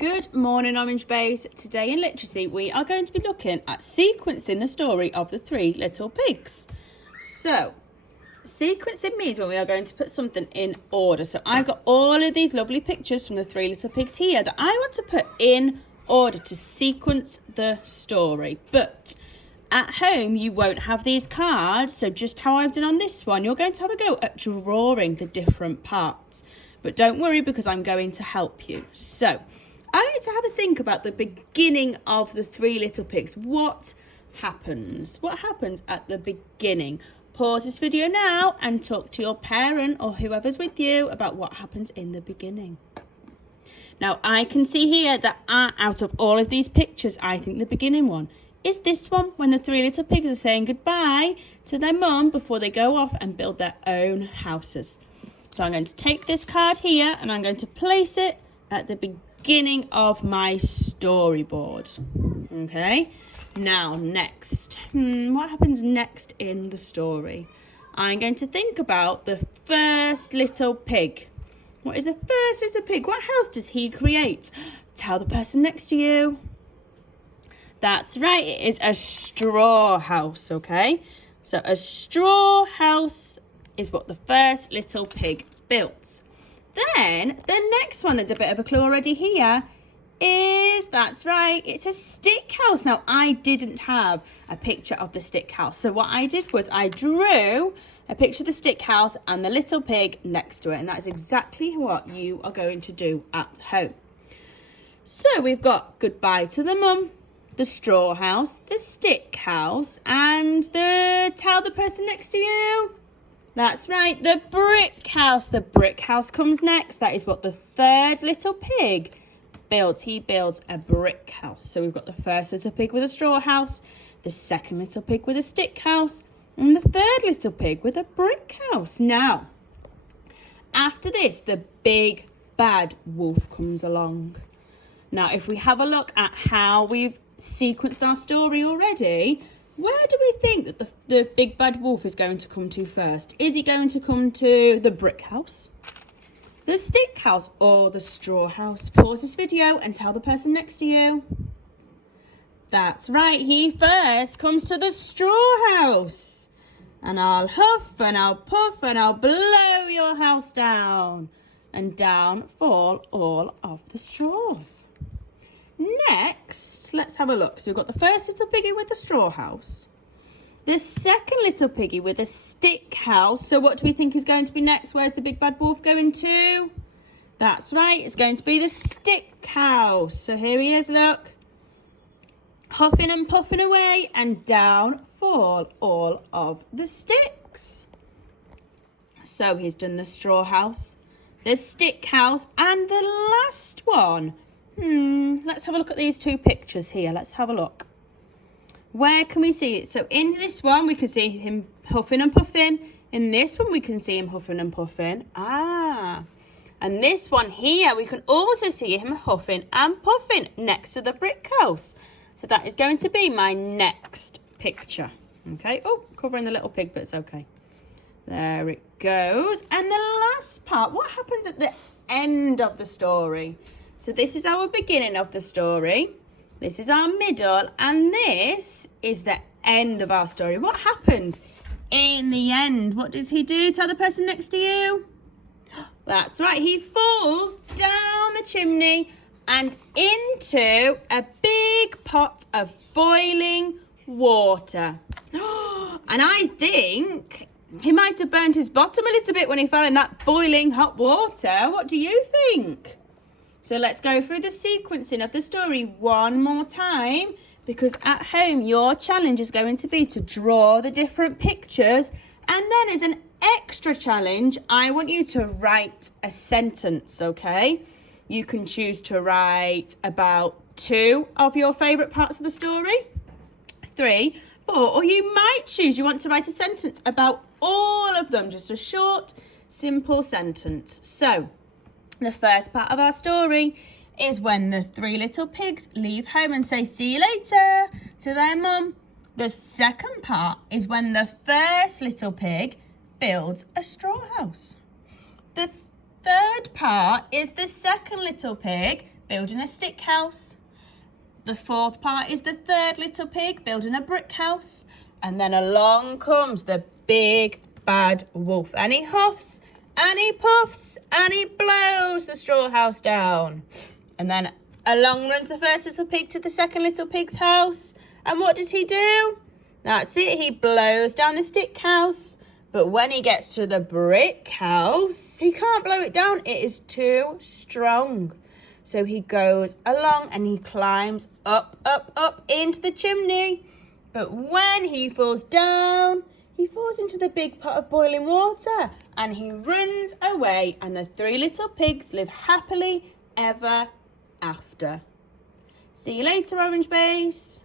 Good morning, Orange Bays. Today in literacy we are going to be looking at sequencing the story of the Three Little Pigs. So sequencing means when we are going to put something in order. So I've got all of these lovely pictures from the Three Little Pigs here that I want to put in order to sequence the story. But at home you won't have these cards, so just how I've done on this one, you're going to have a go at drawing the different parts. But don't worry, because I'm going to help you. So I need to have a think about the beginning of the Three Little Pigs. What happens? What happens at the beginning? Pause this video now and talk to your parent or whoever's with you about what happens in the beginning. Now, I can see here that out of all of these pictures, I think the beginning one is this one, when the Three Little Pigs are saying goodbye to their mum before they go off and build their own houses. So I'm going to take this card here and I'm going to place it at the beginning of my storyboard. Okay, now next. What happens next in the story? I'm going to think about the first little pig. What is the first little pig? What house does he create? Tell the person next to you. That's right, it is a straw house, okay? So a straw house is what the first little pig built. Then the next one, there's a bit of a clue already here, is, that's right, it's a stick house. Now, I didn't have a picture of the stick house. So what I did was I drew a picture of the stick house and the little pig next to it. And that is exactly what you are going to do at home. So we've got goodbye to the mum, the straw house, the stick house, and the tell the person next to you. That's right, the brick house. The brick house comes next. That is what the third little pig builds. He builds a brick house. So we've got the first little pig with a straw house, the second little pig with a stick house, and the third little pig with a brick house. Now, after this, the big bad wolf comes along. Now, if we have a look at how we've sequenced our story already, where do we think that the big bad wolf is going to come to first? Is he going to come to the brick house, the stick house, or the straw house? Pause this video and tell the person next to you. That's right, he first comes to the straw house. And I'll huff and I'll puff and I'll blow your house down. And down fall all of the straws. Next, let's have a look. So we've got the first little piggy with the straw house, the second little piggy with a stick house. So what do we think is going to be next? Where's the big bad wolf going to? That's right, it's going to be the stick house. So here he is, look. Huffing and puffing away, and down fall all of the sticks. So he's done the straw house, the stick house, and the last one. Let's have a look at these two pictures here. Let's have a look. Where can we see it? So in this one, we can see him huffing and puffing. In this one, we can see him huffing and puffing. And this one here, we can also see him huffing and puffing next to the brick house. So that is going to be my next picture. Okay. Oh, covering the little pig, but it's okay. There it goes. And the last part, what happens at the end of the story? So this is our beginning of the story. This is our middle. And this is the end of our story. What happens in the end? What does he do? Tell the person next to you. That's right. He falls down the chimney and into a big pot of boiling water. And I think he might have burned his bottom a little bit when he fell in that boiling hot water. What do you think? So let's go through the sequencing of the story one more time, because at home your challenge is going to be to draw the different pictures, and then as an extra challenge I want you to write a sentence, okay? You can choose to write about 2 of your favourite parts of the story, 3, 4, or you might choose you want to write a sentence about all of them, just a short, simple sentence. So the first part of our story is when the 3 little pigs leave home and say see you later to their mum. The second part is when the first little pig builds a straw house. The third part is the second little pig building a stick house. The fourth part is the third little pig building a brick house. And then along comes the big bad wolf, and he huffs and he puffs and he blows the straw house down. And then along runs the first little pig to the second little pig's house. And what does he do? That's it, he blows down the stick house. But when he gets to the brick house, he can't blow it down. It is too strong. So he goes along and he climbs up, up, up into the chimney. But when he falls down, he falls into the big pot of boiling water and he runs away, and the three little pigs live happily ever after. See you later, Orange Base.